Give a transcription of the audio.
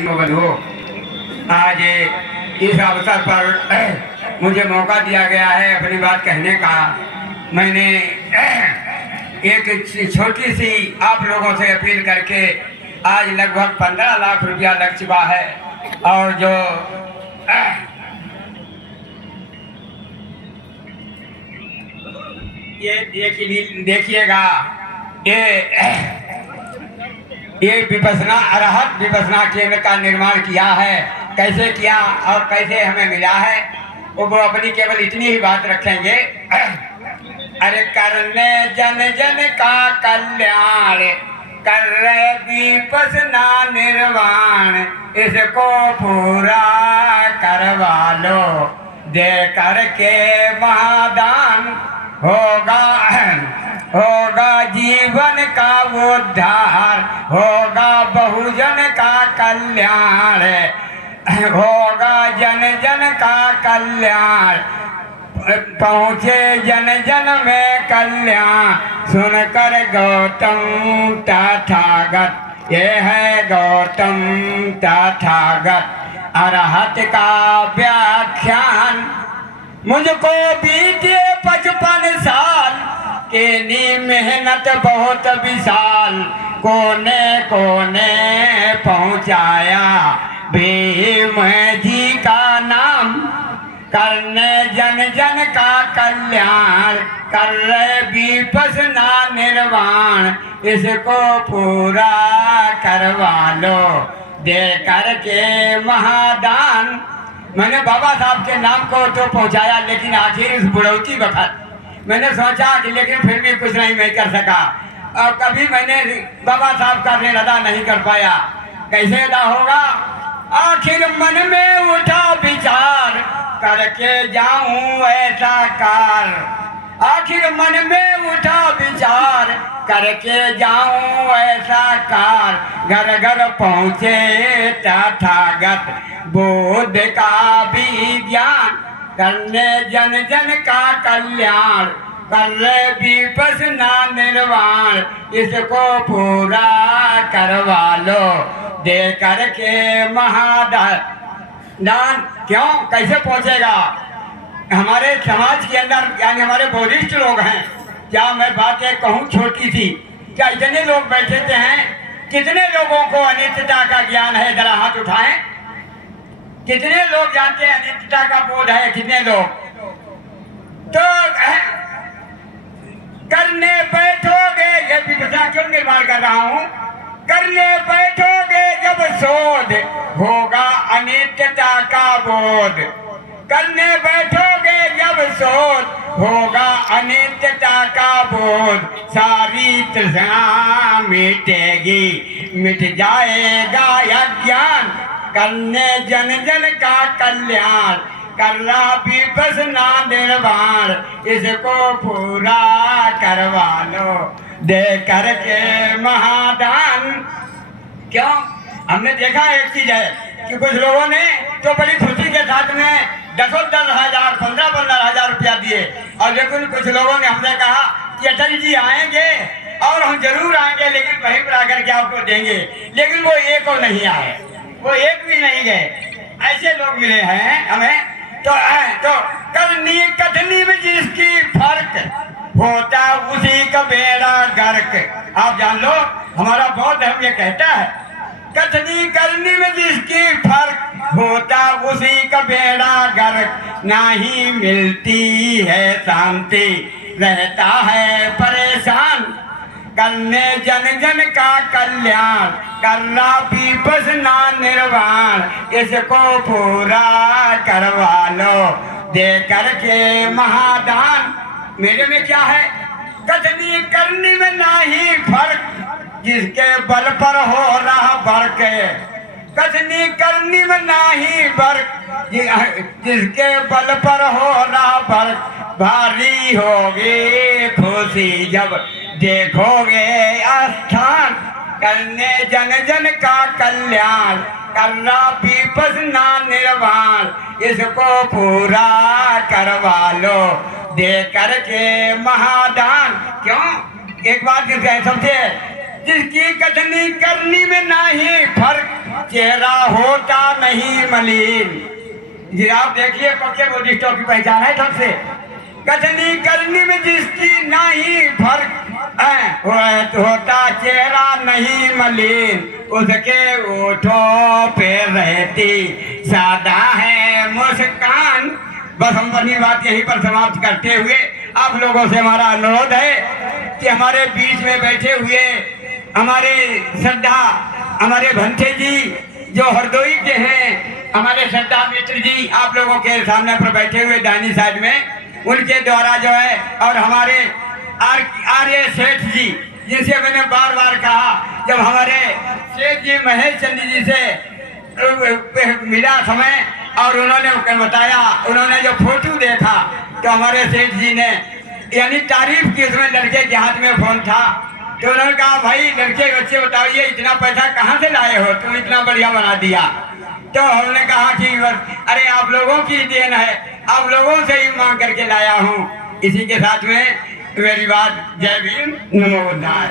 बंधु, आज इस अवसर पर मुझे मौका दिया गया है अपनी बात कहने का। मैंने एक छोटी सी आप लोगों से अपील करके आज लगभग 15 लाख रुपया लग चुका है। और जो ये देखिएगा, ये विपसना अरहत विपसना केंद्र का निर्माण किया है। कैसे किया और कैसे हमें मिला है वो अपनी केवल इतनी ही बात रखेंगे। अरे करने जन जन का कल्याण, कर रहे विपसना निर्वाण, इसको पूरा करवा लो, दे करके महादान होगा जीवन का उद्धार, होगा बहुजन का कल्याण, होगा जन जन का कल्याण, पहुँचे जन जन में कल्याण। सुनकर गौतम तथागत, ये है गौतम तथागत अरहत का व्याख्यान। मुझको बीते 55 साल केनी मेहनत बहुत विशाल, कोने कोने पहुँचाया भीम जी का नाम। करने जन जन का कल्याण, कर रहे विपसना निर्वाण, इसको पूरा करवा लो, दे करके महादान। मैंने बाबा साहब के नाम को तो पहुंचाया, लेकिन आखिर इस बुढ़ौती वक्त मैंने सोचा कि लेकिन फिर भी कुछ नहीं मैं कर सका। और कभी मैंने बाबा साहब का ऋण अदा नहीं कर पाया। कैसे अदा होगा? आखिर मन में उठा विचार, करके जाऊं ऐसा कार। आखिर मन में उठा विचार, करके जाऊं ऐसा कार। घर घर पहुँचे तथागत बोध का विज्ञान, करने जन जन का कल्याण, कर रहे विपसना निर्वाण, इसको पूरा करवा लो, दे करके महादान। क्यों कैसे पहुंचेगा? हमारे समाज के अंदर यानी हमारे वरिष्ठ लोग हैं। क्या मैं बात एक कहूँ छोटी सी, क्या इतने लोग बैठे हैं? कितने लोगों को अनित्यता का ज्ञान है? जरा हाथ उठाएं। कितने लोग जानते हैं अनित्यता का बोध है? कितने लोग? तो करने बैठोगे, ये विपसना क्यों निर्माण कर रहा हूँ, करने बैठोगे जब शोध, होगा अनित्यता का बोध। करने बैठोगे जब शोध, होगा अनित्यता का बोध। सारी तृष्णा मिटेगी, मिट जाएगा अज्ञान। करने जन जन का कल्याण, करना विपसना निर्वाण, इसको पूरा करवा लो, दे करके महादान। क्यों? हमने देखा एक चीज है कि कुछ लोगों ने तो बड़ी खुशी के साथ में 10-10 हजार 15-15 हजार रुपया दिए, और लेकिन कुछ लोगों ने हमसे कहा कि अटल जी आएंगे और हम जरूर आएंगे, लेकिन वहीं पर आकर के आपको देंगे। लेकिन वो एक को नहीं आए, वो एक भी नहीं गए। ऐसे लोग मिले हैं हमें। तो करनी कथनी में जिसकी फर्क, होता उसी का बेड़ा गर्क। आप जान लो, हमारा बौद्ध धर्म ये कहता है, कथनी करनी में जिसकी फर्क, होता उसी का बेड़ा गर्क। नहीं मिलती है शांति, रहता है परेशान। करने जन जन का कल्याण, करना विपसना निर्वाण, इसको पूरा करवा लो, दे करके महादान। मेरे में क्या है? कथनी करनी में नहीं फर्क, जिसके बल पर हो रहा बर्क। कथनी करनी में नहीं फर्क, जिसके बल पर हो रहा बर्क। भारी होगी खुशी जब देखोगे स्थान, करने जन जन का कल्याण, करना विपसना निर्वाण, इसको पूरा करवा लो, दे करके महादान। क्यों? एक बात समझे, जिसकी कथनी करनी में नहीं फर्क, चेहरा होता नहीं मलिन। जी आप देखिए पक्के बुद्धिस्टों की पहचान है सबसे। कथनी करनी में जिसकी नहीं फर्क होता चेहरा नहीं मलिन, उसके ओठों पे रहती सादा है मुस्कान। बस हम अपनी बात यहीं पर समाप्त करते हुए आप लोगों से हमारा अनुरोध है कि हमारे बीच में बैठे हुए हमारे श्रद्धा हमारे भंते जी जो हरदोई के हैं, हमारे श्रद्धा मित्र जी आप लोगों के सामने पर बैठे हुए दाहिनी साइड में, उनके द्वारा जो है, और हमारे आर्य सेठ जी जिनसे मैंने बार बार कहा, जब हमारे सेठ जी महेश चंद्र जी से मिला समय और उन्होंने बताया, उन्होंने जो फोटो देखा तो हमारे सेठ जी ने यानी तारीफ की। उसमें लड़के के हाथ में फोन था तो उन्होंने कहा भाई लड़के बच्चे बताइए इतना पैसा कहाँ से लाए हो, तुम इतना बढ़िया बना दिया। तो हमने कहा कि बस अरे आप लोगों की देन है, आप लोगों से ही मांग करके लाया हूँ। इसी के साथ में मेरी बात जय भीम नमो बुद्धाय।